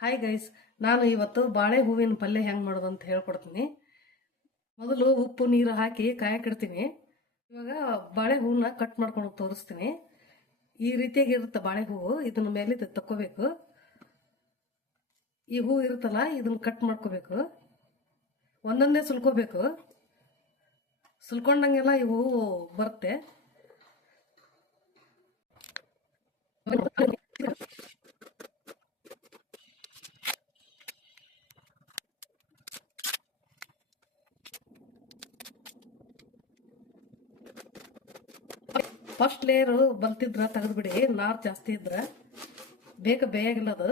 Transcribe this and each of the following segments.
Hi guys, ನಾನು ಇವತ್ತು ಬಾಳೆ ಹೂವಿನ ಪಲ್ಯ ಹೆಂಗೆ ಮಾಡೋದು ಅಂತ ಹೇಳ್ಕೊಡ್ತೀನಿ. ಮೊದಲು ಉಪ್ಪು ನೀರು ಹಾಕಿ ಕಾಯಕ್ಕಿಡ್ತೀನಿ. ಇವಾಗ ಬಾಳೆ ಹೂವನ್ನ ಕಟ್ ಮಾಡ್ಕೊಂಡು ತೋರಿಸ್ತೀನಿ. ಈ ರೀತಿಯಾಗಿ ಇರುತ್ತೆ ಬಾಳೆ ಹೂವು. ಇದನ್ನ ಮೇಲೆ ತಕ್ಕೋಬೇಕು. ಈ ಹೂ ಇರುತ್ತಲ್ಲ, ಇದನ್ನ ಕಟ್ ಮಾಡ್ಕೋಬೇಕು. ಒಂದೊಂದೇ ಸುಲ್ಕೋಬೇಕು. ಸುಲ್ಕೊಂಡಂಗೆಲ್ಲ ಈ ಹೂವು ಬರುತ್ತೆ. ಫಸ್ಟ್ ಲೇಯರು ಬಲ್ತಿದ್ರ ತೆಗೆದ್ಬಿಡಿ. ನಾರು ಜಾಸ್ತಿ ಇದ್ರ ಬೇಗ ಬೇಯಾಗಿಲ್ಲ ಅದು.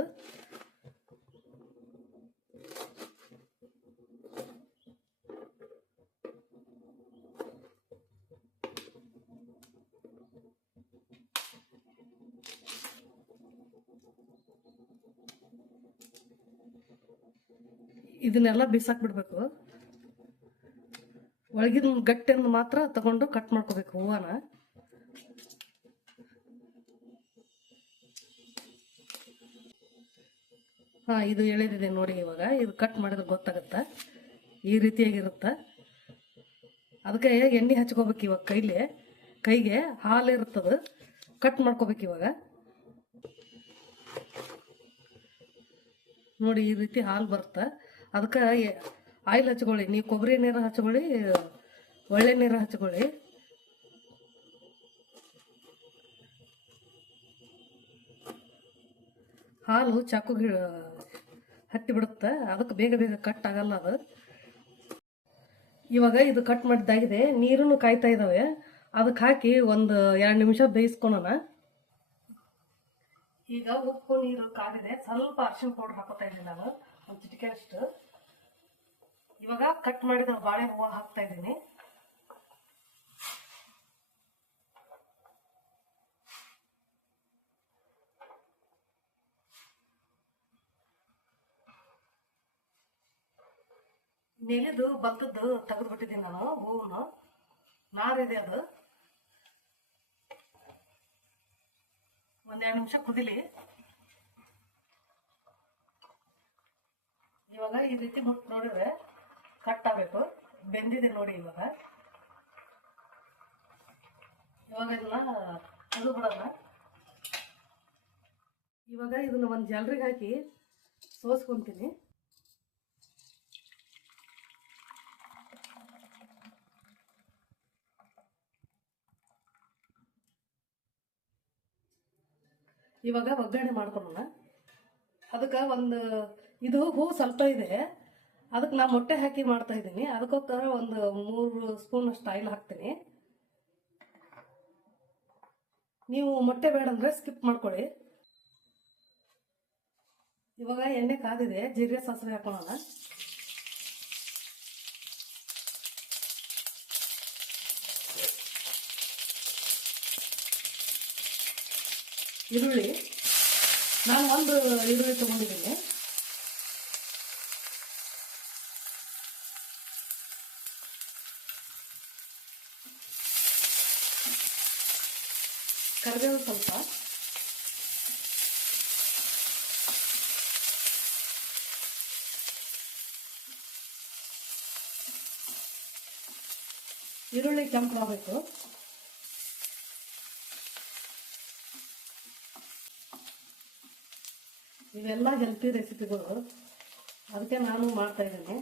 ಇದನ್ನೆಲ್ಲ ಬಿಸಾಕ್ ಬಿಡ್ಬೇಕು. ಒಳಗಿನ ಗಟ್ಟಿಯನ್ನು ಮಾತ್ರ ತಗೊಂಡು ಕಟ್ ಮಾಡ್ಕೋಬೇಕು ಹೂವನ. ಇದು ಎಳೆದಿದೆ ನೋಡಿ. ಇವಾಗ ಇದು ಕಟ್ ಮಾಡಿದ್ರೆ ಗೊತ್ತಾಗತ್ತ. ಈ ರೀತಿಯಾಗಿರುತ್ತ. ಅದಕ್ಕೆ ಎಣ್ಣೆ ಹಚ್ಕೋಬೇಕು. ಇವಾಗ ಕೈಗೆ ಹಾಲು ಇರ್ತದ. ಕಟ್ ಮಾಡ್ಕೋಬೇಕು ಇವಾಗ. ನೋಡಿ, ಈ ರೀತಿ ಹಾಲು ಬರುತ್ತೆ. ಅದಕ್ಕೆ ಆಯಿಲ್ ಹಚ್ಕೊಳ್ಳಿ. ನೀವು ಕೊಬ್ಬರಿ ನೀರು ಹಚ್ಕೊಳ್ಳಿ, ಒಳ್ಳೆ ನೀರು ಹಚ್ಕೊಳ್ಳಿ. ಹಾಲು ಚಾಕು ಹತ್ತಿ ಬಿಡುತ್ತೆ. ಅದಕ್ಕೆ ಬೇಗ ಬೇಗ ಕಟ್ ಆಗಲ್ಲ ಅದು. ಇವಾಗ ಇದು ಕಟ್ ಮಾಡಿದ್ದಾಗಿದೆ. ನೀರನ್ನು ಕಾಯ್ತಾ ಇದ್ದಾವೆ. ಅದಕ್ಕೆ ಹಾಕಿ ಒಂದು 2 ನಿಮಿಷ ಬೇಯಿಸ್ಕೊಳೋಣ. ಈಗ ಉಪ್ಪು ನೀರು ಕಾದಿದೆ. ಸ್ವಲ್ಪ ಅರಿಶಿನ ಪೌಡರ್ ಹಾಕೋತಾ ಇದ್ದೀನಿ ನಾನು, ಒಂದು ಚಿಟಿಕೆ ಅಷ್ಟು. ಇವಾಗ ಕಟ್ ಮಾಡಿದ ಬಾಳೆ ಹೂವು ಹಾಕ್ತಾ ಇದ್ದೀನಿ. ಮೇಲಿದು ಬಲ್ತದ್ದು ತೆಗೆದು ಬಿಟ್ಟಿದ್ದೀನಿ ನಾನು. ಹೂವನ್ನು ನಾರಿದೆ ಅದು. ಒಂದ್ 2 ನಿಮಿಷ ಕುದಿಲಿ. ಇವಾಗ ಈ ರೀತಿ ಮುಟ್ ನೋಡಿದ್ರೆ ಕಟ್ ಆಗಬೇಕು. ಬೆಂದಿದೆ ನೋಡಿ. ಇವಾಗ ಇದನ್ನ ತೆಗೆದು ಬಿಡೋಣ. ಇವಾಗ ಇದನ್ನ ಒಂದು ಜಾಲರಿಗೆ ಹಾಕಿ ಸೋಸ್ಕೊಂತೀನಿ. ಇವಾಗ ಒಗ್ಗರಣೆ ಮಾಡ್ಕೊಳ್ಳೋಣ. ಅದಕ್ಕೆ ಇದು ಹೂ ಸ್ವಲ್ಪ ಇದೆ. ಅದಕ್ಕೆ ನಾ ಮೊಟ್ಟೆ ಹಾಕಿ ಮಾಡ್ತಾ ಇದ್ದೀನಿ. ಅದಕ್ಕೋಸ್ಕರ ಒಂದು 3 ಸ್ಪೂನ್ ಅಷ್ಟು ಆಯಿಲ್ ಹಾಕ್ತೀನಿ. ನೀವು ಮೊಟ್ಟೆ ಬೇಡ ಅಂದ್ರೆ ಸ್ಕಿಪ್ ಮಾಡ್ಕೊಳ್ಳಿ. ಇವಾಗ ಎಣ್ಣೆ ಕಾದಿದೆ. ಜೀರಿಗೆ ಸಾಸಿವೆ ಹಾಕೋಣ. ಈರುಳ್ಳಿ, ನಾನು ಒಂದು ಈರುಳ್ಳಿ ತಗೊಂಡಿದ್ದೀನಿ. ಕರಿಬೇವು ಸ್ವಲ್ಪ, ಈರುಳ್ಳಿ ಕೆಂಪಾಗಬೇಕು. ಇವೆಲ್ಲ ಹೆಲ್ತಿ ರೆಸಿಪಿಗಳು, ಅದಕ್ಕೆ ನಾನು ಮಾಡ್ತಾ ಇದ್ದೀನಿ.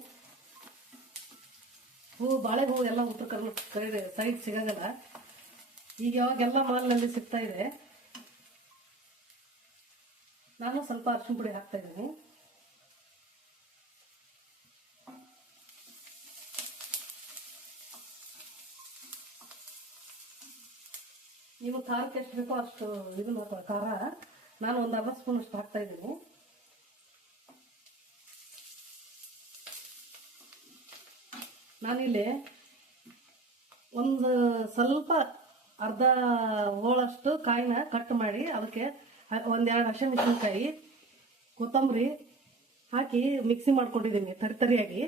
ಬಾಳೆ ಹೂವು ಎಲ್ಲ ಉತ್ತರ ಕರ್ನಾಟಕ ಸೈಡ್ ಸಿಗಲ್ಲ. ಈಗ ಯಾವಾಗೆಲ್ಲ ಮಾಲ್ನಲ್ಲಿ ಸಿಗ್ತಾ ಇದೆ. ನಾನು ಸ್ವಲ್ಪ ಅರಿಶಿನ ಪುಡಿ ಹಾಕ್ತಾ ಇದ್ದೀನಿ. ನೀವು ಖಾರಕ್ಕೆ ಎಷ್ಟು ಬೇಕೋ ಅಷ್ಟು ಇದನ್ನ ಖಾರ. ನಾನು ಒಂದು 1/2 ಸ್ಪೂನ್ ಅಷ್ಟು ಹಾಕ್ತಾ ಇದ್ದೀನಿ. ನಾನಿಲ್ಲಿ ಒಂದು ಸ್ವಲ್ಪ ಅರ್ಧ ಹೋಳಷ್ಟು ಕಾಯಿನ ಕಟ್ ಮಾಡಿ ಅದಕ್ಕೆ 1-2 ಹಸಿಮೆಣಸಿನಕಾಯಿ, ಕೊತ್ತಂಬರಿ ಹಾಕಿ ಮಿಕ್ಸಿ ಮಾಡ್ಕೊಂಡಿದ್ದೀನಿ ತರಿಯಾಗಿ.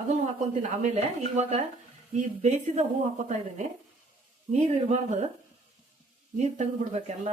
ಅದನ್ನು ಹಾಕೊಂತೀನಿ. ಆಮೇಲೆ ಇವಾಗ ಈ ಬೇಯಿಸಿದ ಹೂ ಹಾಕೋತಾ ಇದ್ದೀನಿ. ನೀರು ಇರಬಾರ್ದು, ನೀರು ತೆಗೆದು ಬಿಡ್ಬೇಕೆಲ್ಲ.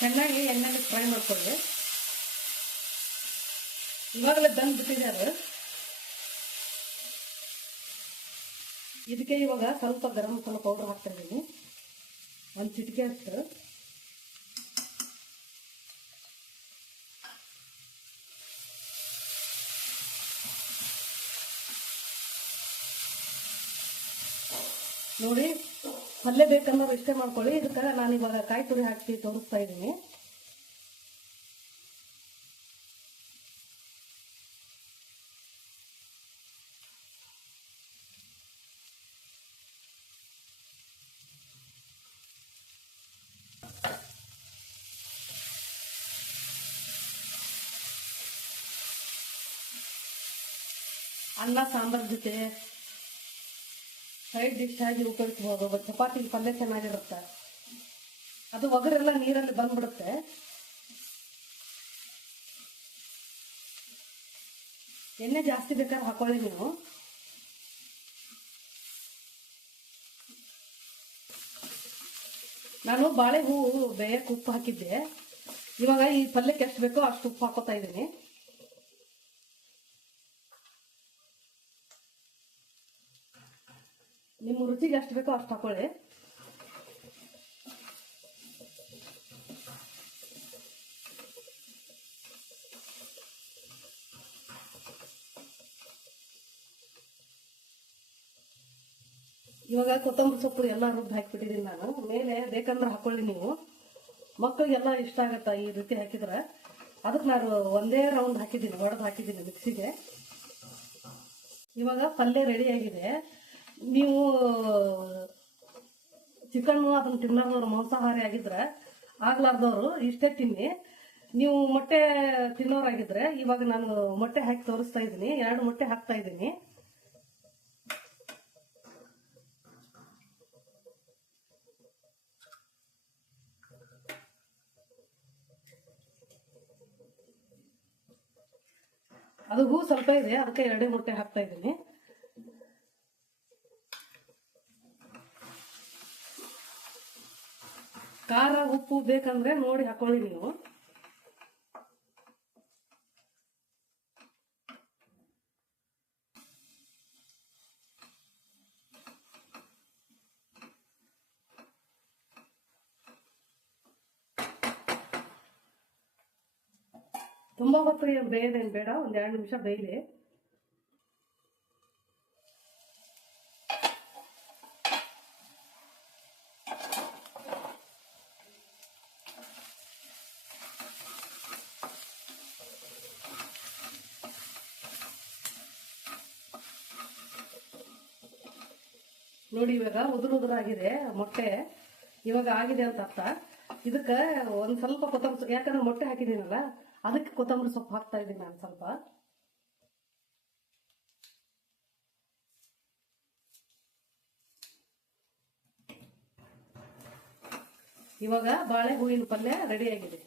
ಚೆನ್ನಾಗಿ ಎಣ್ಣೆಗೆ ಫ್ರೈ ಮಾಡ್ಕೊಳ್ಳಿ. ಇವಾಗಲೇ ಬೆಂದು ಬಿಟ್ಟಿದೆ ಅದು. ಇದಕ್ಕೆ ಇವಾಗ ಸ್ವಲ್ಪ ಗರಂ ಮಸಾಲ ಪೌಡರ್ ಹಾಕ್ತಾ ಇದ್ದೀನಿ, ಒಂದು ಚಿಟಿಕೆ ಅಷ್ಟು. ನೋಡಿ, ಪಲ್ಯ ಬೇಕನ್ನೋರು ಇಷ್ಟೇ ಮಾಡ್ಕೊಳ್ಳಿ. ಇದಕ್ಕೆ ನಾನು ಇವಾಗ ಕಾಯಿ ತುರಿ ಹಾಕಿ ತೋರಿಸ್ತಾ ಇದ್ದೀನಿ. ಅನ್ನ ಸಾಂಬಾರ್ ಜೊತೆ ಸೈಡ್ ಡಿಶ್ ಆಗಿ ಉಪಯೋಗಿಸ್ಬೋದು. ಚಪಾತಿ ಪಲ್ಯ ಚೆನ್ನಾಗಿರುತ್ತೆ. ಅದು ಒಗರೆಲ್ಲ ನೀರಲ್ಲಿ ಬಂದ್ಬಿಡುತ್ತೆ. ಎಣ್ಣೆ ಜಾಸ್ತಿ ಬೇಕಾದ್ರೆ ಹಾಕೊಳ್ಳಿ ನೀವು. ನಾನು ಬಾಳೆ ಹೂವು ಬೇಯಕ್ಕೆ ಉಪ್ಪು ಹಾಕಿದ್ದೆ. ಇವಾಗ ಈ ಪಲ್ಯಕ್ಕೆ ಎಷ್ಟು ಬೇಕೋ ಅಷ್ಟು ಉಪ್ಪು ಹಾಕೋತಾ ಇದ್ದೀನಿ. ನಿಮ್ಮ ರುಚಿಗೆ ಎಷ್ಟು ಬೇಕೋ ಅಷ್ಟು ಹಾಕೊಳ್ಳಿ. ಇವಾಗ ಕೊತ್ತಂಬರಿ ಸೊಪ್ಪು ಎಲ್ಲ ರುಬ್ಬಿ ಹಾಕಿಬಿಟ್ಟಿದ್ದೀನಿ ನಾನು. ಮೇಲೆ ಬೇಕಂದ್ರೆ ಹಾಕೊಳ್ಳಿ ನೀವು. ಮಕ್ಕಳಿಗೆಲ್ಲ ಇಷ್ಟ ಆಗತ್ತ ಈ ರೀತಿ ಹಾಕಿದ್ರೆ. ಅದಕ್ಕೆ ನಾನು ಒಂದೇ ರೌಂಡ್ ಹಾಕಿದ್ದೀನಿ, ಒಡೆದು ಹಾಕಿದ್ದೀನಿ ಮಿಕ್ಸಿಗೆ. ಇವಾಗ ಪಲ್ಯ ರೆಡಿ ಆಗಿದೆ. ನೀವು ಚಿಕನ್ನು ಅದನ್ನು ತಿನ್ನೋದವ್ರು, ಮಾಂಸಾಹಾರಿ ಆಗಿದ್ರೆ ಆಗ್ಲಾರ್ದವ್ರು ಇಷ್ಟೇ ತಿನ್ನಿ. ನೀವು ಮೊಟ್ಟೆ ತಿನ್ನೋರಾಗಿದ್ರೆ ಇವಾಗ ನಾನು ಮೊಟ್ಟೆ ಹಾಕಿ ತೋರಿಸ್ತಾ ಇದ್ದೀನಿ. 2 ಮೊಟ್ಟೆ ಹಾಕ್ತಾ ಇದ್ದೀನಿ. ಅದು ಹೂ ಸ್ವಲ್ಪ ಇದೆ, ಅದಕ್ಕೆ 2 ಮೊಟ್ಟೆ ಹಾಕ್ತಾ ಇದ್ದೀನಿ. ಖಾರ ಉಪ್ಪು ಬೇಕಂದ್ರೆ ನೋಡಿ ಹಾಕೊಳ್ಳಿ ನೀವು. ತುಂಬಾ ಹೊತ್ತು ಬೇಯದೇನು ಬೇಡ, 1-2 ನಿಮಿಷ ಬೇಯಲಿ. ನೋಡಿ, ಇವಾಗ ಉದುರಾಗಿದೆ ಮೊಟ್ಟೆ. ಇವಾಗ ಆಗಿದೆ ಅಂತ ಅರ್ಥ. ಇದಕ್ಕೆ ಒಂದು ಸ್ವಲ್ಪ ಕೊತ್ತಂಬರಿ, ಯಾಕಂದ್ರೆ ಮೊಟ್ಟೆ ಹಾಕಿದ್ದೀನಲ್ಲ ಅದಕ್ಕೆ ಕೊತ್ತಂಬರಿ ಸೊಪ್ಪು ಹಾಕ್ತಾ ಇದ್ದೀನಿ ನಾನು ಸ್ವಲ್ಪ. ಇವಾಗ ಬಾಳೆ ಹೂವಿನ ಪಲ್ಯ ರೆಡಿ ಆಗಿದೆ.